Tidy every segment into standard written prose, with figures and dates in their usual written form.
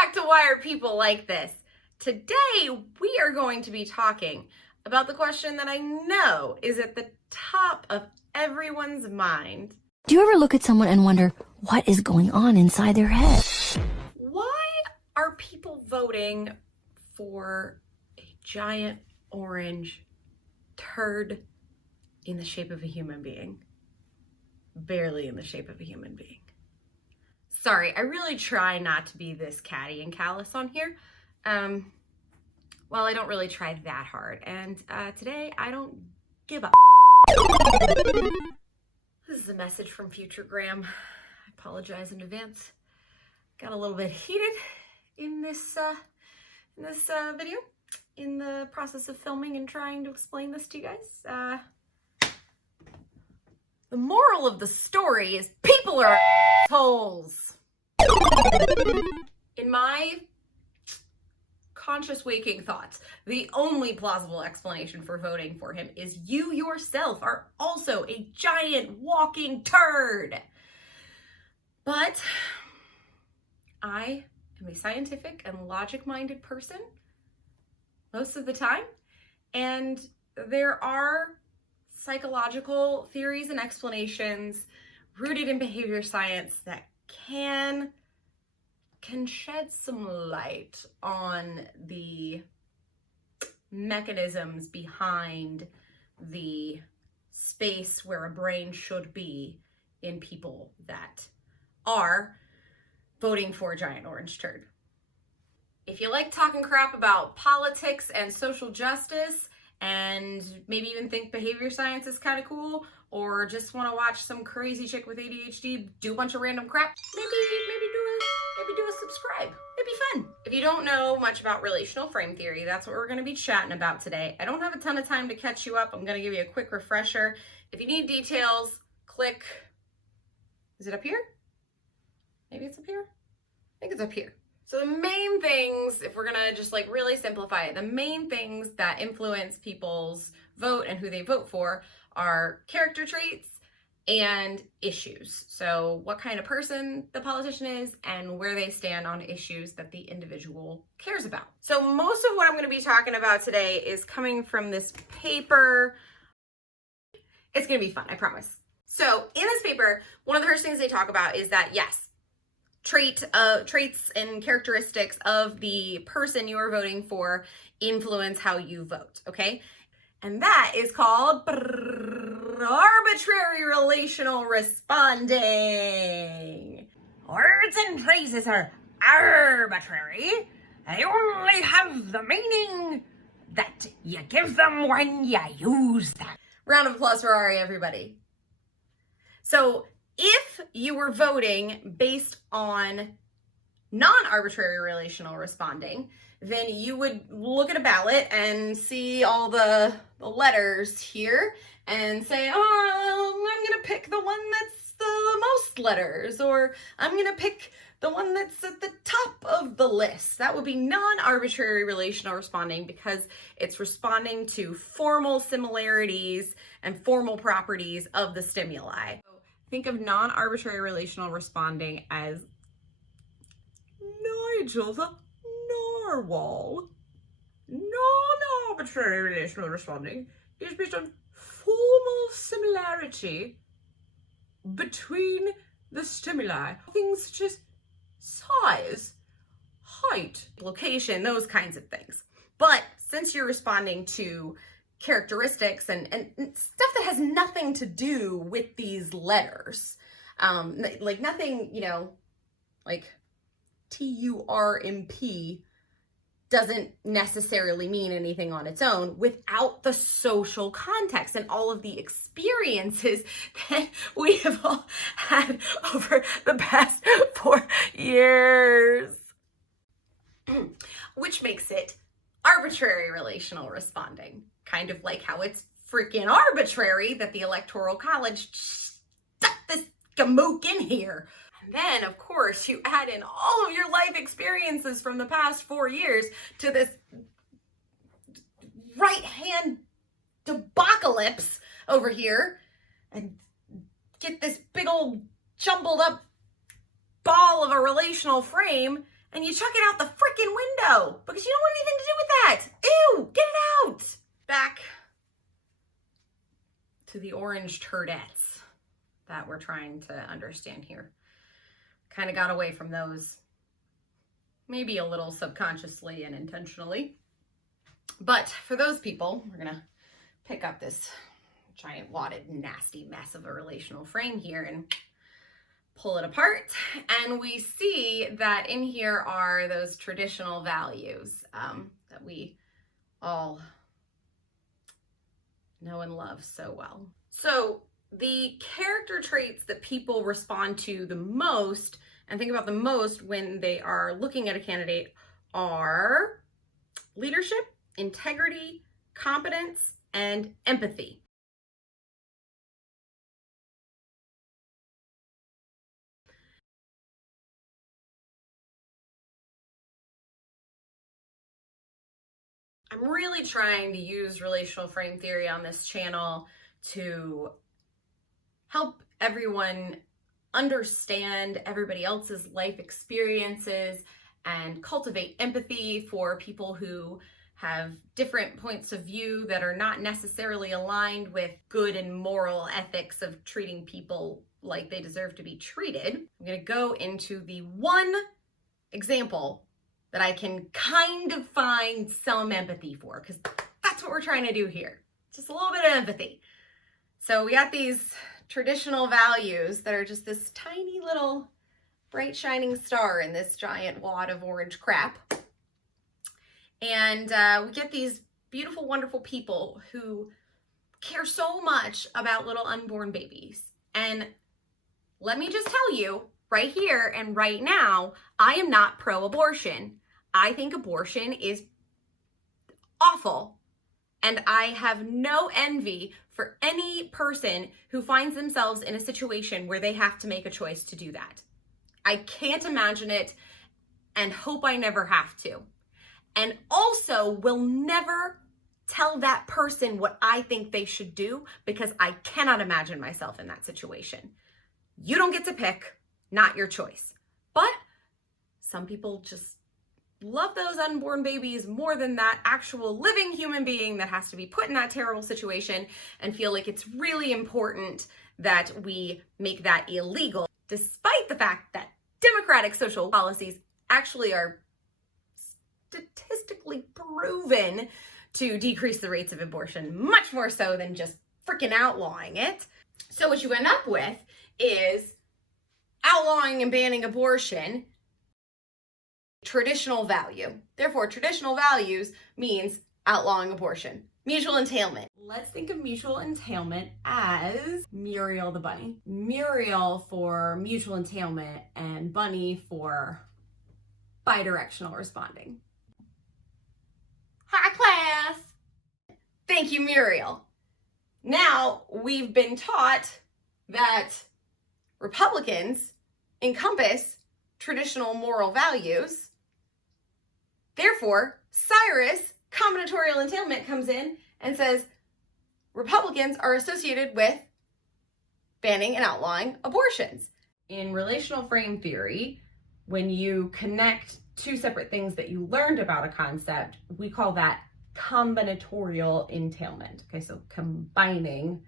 back to Why Are People Like This? Today, we are going to be talking about the question that I know is at the top of everyone's mind. Do you ever look at someone and wonder what is going on inside their head? Why are people voting for a giant orange turd in the shape of a human being? Barely in the shape of a human being. Sorry, I really try not to be this catty and callous on here. Well, I don't really try that hard. And today, I don't give up. This is a message from Future Graham. I apologize in advance. Got a little bit heated in this video, in the process of filming and trying to explain this to you guys. The moral of the story is people are assholes. In my conscious waking thoughts, the only plausible explanation for voting for him is you yourself are also a giant walking turd. But I am a scientific and logic-minded person most of the time, and there are psychological theories and explanations rooted in behavior science that can shed some light on the mechanisms behind the space where a brain should be in people that are voting for a giant orange turd. If you like talking crap about politics and social justice, and maybe even think behavior science is kind of cool, or just want to watch some crazy chick with ADHD do a bunch of random crap, maybe do a subscribe. It'd be fun. If you don't know much about relational frame theory, that's what we're going to be chatting about today. I don't have a ton of time to catch you up. I'm going to give you a quick refresher. If you need details, click, is it up here? Maybe it's up here? I think it's up here. So the main things, if we're gonna just like really simplify it, the main things that influence people's vote and who they vote for are character traits and issues. So what kind of person the politician is and where they stand on issues that the individual cares about. So most of what I'm gonna be talking about today is coming from this paper. It's gonna be fun, I promise. So in this paper, one of the first things they talk about is that yes, traits and characteristics of the person you are voting for influence how you vote, okay? And that is called arbitrary relational responding. Words and phrases are arbitrary. They only have the meaning that you give them when you use them. Round of applause for Ari, everybody. So, if you were voting based on non-arbitrary relational responding, then you would look at a ballot and see all the letters here and say, oh, I'm going to pick the one that's the most letters, or I'm going to pick the one that's at the top of the list. That would be non-arbitrary relational responding because it's responding to formal similarities and formal properties of the stimuli. Think of non-arbitrary relational responding as Nigel the narwhal. Non-arbitrary relational responding is based on formal similarity between the stimuli. Things such as size, height, location, those kinds of things. But since you're responding to characteristics and stuff that has nothing to do with these letters, like nothing, you know, like TURMP doesn't necessarily mean anything on its own without the social context and all of the experiences that we have all had over the past 4 years, which makes it arbitrary relational responding. Kind of like how it's freaking arbitrary that the Electoral College stuck this gamook in here. And then, of course, you add in all of your life experiences from the past 4 years to this right-hand debacalypse over here and get this big old jumbled up ball of a relational frame, and you chuck it out the freaking window because you don't want anything to do with that. Ew, get it out. Back to the orange turdettes that we're trying to understand here. Kind of got away from those, maybe a little subconsciously and intentionally. But for those people, we're gonna pick up this giant wadded nasty mess of a relational frame here and pull it apart, and we see that in here are those traditional values that we all know and love so well. So the character traits that people respond to the most and think about the most when they are looking at a candidate are leadership, integrity, competence, and empathy. I'm really trying to use relational frame theory on this channel to help everyone understand everybody else's life experiences and cultivate empathy for people who have different points of view that are not necessarily aligned with good and moral ethics of treating people like they deserve to be treated. I'm going to go into the one example that I can kind of find some empathy for, because that's what we're trying to do here. Just a little bit of empathy. So we got these traditional values that are just this tiny little bright shining star in this giant wad of orange crap. And we get these beautiful, wonderful people who care so much about little unborn babies. And let me just tell you right here and right now, I am not pro-abortion. I think abortion is awful. And I have no envy for any person who finds themselves in a situation where they have to make a choice to do that. I can't imagine it and hope I never have to. And also will never tell that person what I think they should do because I cannot imagine myself in that situation. You don't get to pick, not your choice. But some people just love those unborn babies more than that actual living human being that has to be put in that terrible situation and feel like it's really important that we make that illegal, despite the fact that democratic social policies actually are statistically proven to decrease the rates of abortion, much more so than just freaking outlawing it. So what you end up with is outlawing and banning abortion, traditional value. Therefore, traditional values means outlawing abortion. Mutual entailment. Let's think of mutual entailment as Muriel the bunny. Muriel for mutual entailment and bunny for bidirectional responding. Hi, class. Thank you, Muriel. Now, we've been taught that Republicans encompass traditional moral values. Therefore, Cyrus, combinatorial entailment, comes in and says Republicans are associated with banning and outlawing abortions. In relational frame theory, when you connect two separate things that you learned about a concept, we call that combinatorial entailment. Okay, so combining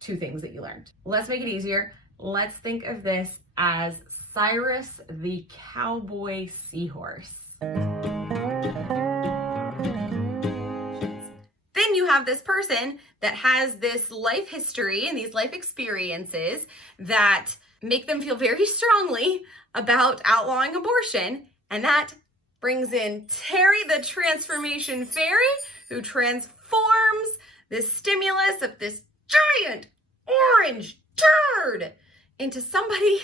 two things that you learned. Let's make it easier. Let's think of this as Cyrus the cowboy seahorse. Then you have this person that has this life history and these life experiences that make them feel very strongly about outlawing abortion. And that brings in Terry the Transformation Fairy, who transforms this stimulus of this giant orange turd into somebody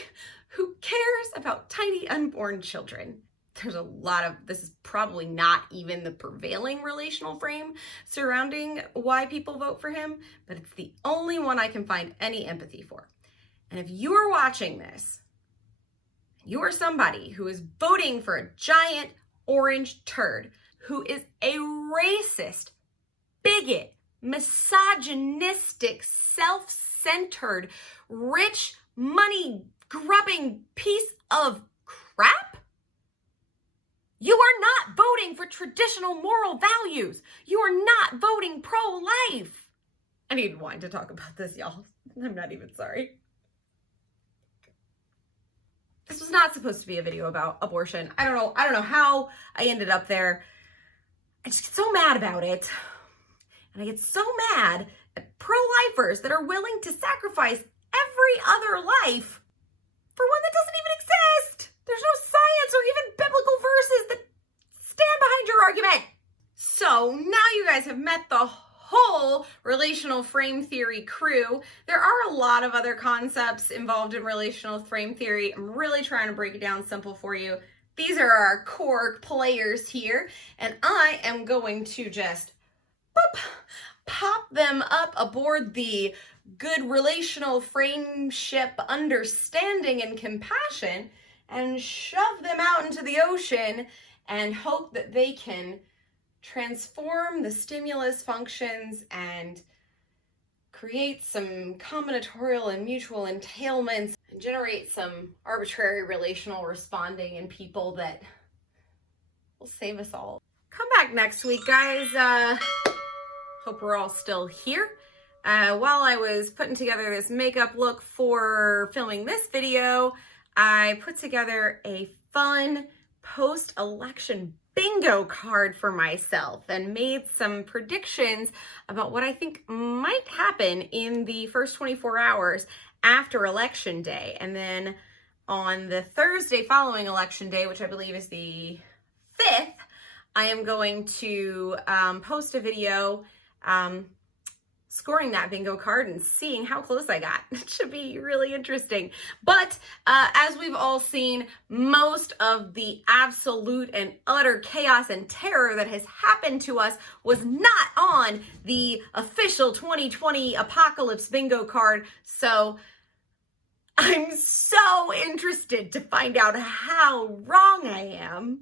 who cares about tiny unborn children. There's a lot of, this is probably not even the prevailing relational frame surrounding why people vote for him, but it's the only one I can find any empathy for. And if you are watching this, you are somebody who is voting for a giant orange turd, who is a racist, bigot, misogynistic, self-centered, rich, money-grubbing piece of crap, for traditional moral values. You are not voting pro-life. I need wine to talk about this, y'all. I'm not even sorry. This was not supposed to be a video about abortion. I don't know how I ended up there. I just get so mad about it. And I get so mad at pro-lifers that are willing to sacrifice every other life for one that doesn't even exist. There's no science or even biblical verses that stand behind your argument. So now you guys have met the whole relational frame theory crew. There are a lot of other concepts involved in relational frame theory. I'm really trying to break it down simple for you. These are our core players here, and I am going to just pop them up aboard the good relational frameship understanding and compassion and shove them out into the ocean and hope that they can transform the stimulus functions and create some combinatorial and mutual entailments and generate some arbitrary relational responding in people that will save us all. Come back next week, guys. Hope we're all still here. While I was putting together this makeup look for filming this video, I put together a fun post-election bingo card for myself and made some predictions about what I think might happen in the first 24 hours after Election Day. And then on the Thursday following Election Day, which I believe is the 5th, I am going to post a video scoring that bingo card and seeing how close I got. It should be really interesting. But as we've all seen, most of the absolute and utter chaos and terror that has happened to us was not on the official 2020 apocalypse bingo card. So I'm so interested to find out how wrong I am.